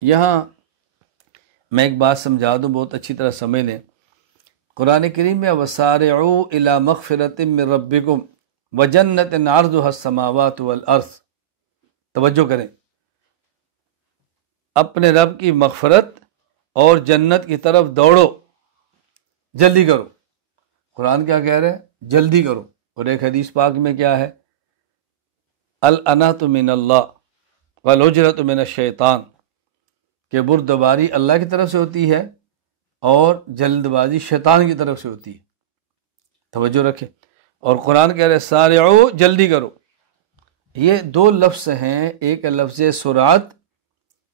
یہاں میں ایک بات سمجھا دوں، بہت اچھی طرح سمجھ لیں۔ قرآن کریم میں وَسَارِعُوا إِلَىٰ مَغْفِرَةٍ مِّن رَبِّكُمْ وَجَنَّةٍ عَرْضُهَا السَّمَاوَاتُ وَالْأَرْضُ، توجہ کریں، اپنے رب کی مغفرت اور جنت کی طرف دوڑو، جلدی کرو۔ قرآن کیا کہہ رہے ہیں؟ جلدی کرو۔ اور ایک حدیث پاک میں کیا ہے؟ الْأَنَةُ مِنَ اللَّهِ وَالْعُجْلَةُ مِنَ الشَّيْطَانِ، کہ بردباری اللہ کی طرف سے ہوتی ہے اور جلد بازی شیطان کی طرف سے ہوتی ہے۔ توجہ رکھیں۔ اور قرآن کہہ رہے سارعو، جلدی کرو۔ یہ دو لفظ ہیں، ایک لفظ سرعت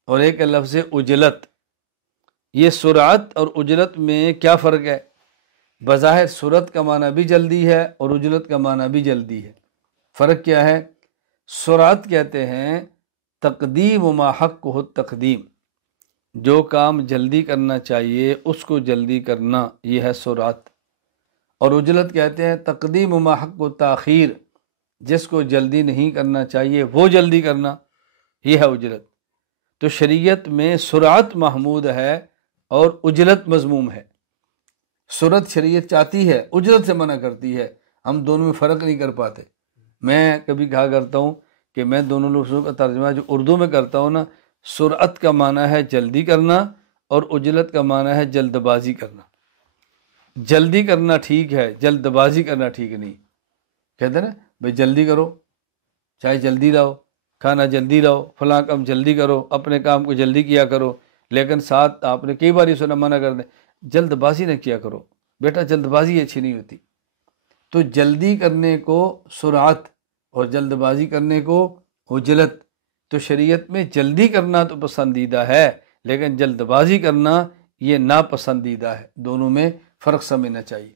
اور ایک لفظ عجلت۔ یہ سرعت اور عجلت میں کیا فرق ہے؟ بظاہر سرعت کا معنی بھی جلدی ہے اور عجلت کا معنی بھی جلدی ہے۔ فرق کیا ہے؟ سرعت کہتے ہیں تقدیم ما حقہ التقدیم، جو کام جلدی کرنا چاہیے اس کو جلدی کرنا، یہ ہے سرعت۔ اور عجلت کہتے ہیں تقدیم ما حق التاخیر، جس کو جلدی نہیں کرنا چاہیے وہ جلدی کرنا، یہ ہے عجلت۔ تو شریعت میں سرعت محمود ہے اور عجلت مذموم ہے۔ سرعت شریعت چاہتی ہے، عجلت سے منع کرتی ہے، ہم دونوں میں فرق نہیں کر پاتے۔ میں کبھی کہا کرتا ہوں کہ میں دونوں لفظوں کا ترجمہ جو اردو میں کرتا ہوں نا، سرعت کا معنی ہے جلدی کرنا اور عجلت کا معنی ہے جلد بازی کرنا۔ جلدی کرنا ٹھیک ہے، جلد بازی کرنا ٹھیک نہیں۔ کہتے ہیں نا بھائی جلدی کرو، چاہے جلدی لاؤ، کھانا جلدی لاؤ، فلاں کام جلدی کرو، اپنے کام کو جلدی کیا کرو، لیکن ساتھ آپ نے کئی بار یہ سنا منع کر دیں جلد بازی نہ کیا کرو، بیٹا جلد بازی اچھی نہیں ہوتی۔ تو جلدی کرنے کو سرعت اور جلد بازی کرنے کو عجلت۔ تو شریعت میں جلدی کرنا تو پسندیدہ ہے، لیکن جلد بازی کرنا یہ ناپسندیدہ ہے۔ دونوں میں فرق سمجھنا چاہیے۔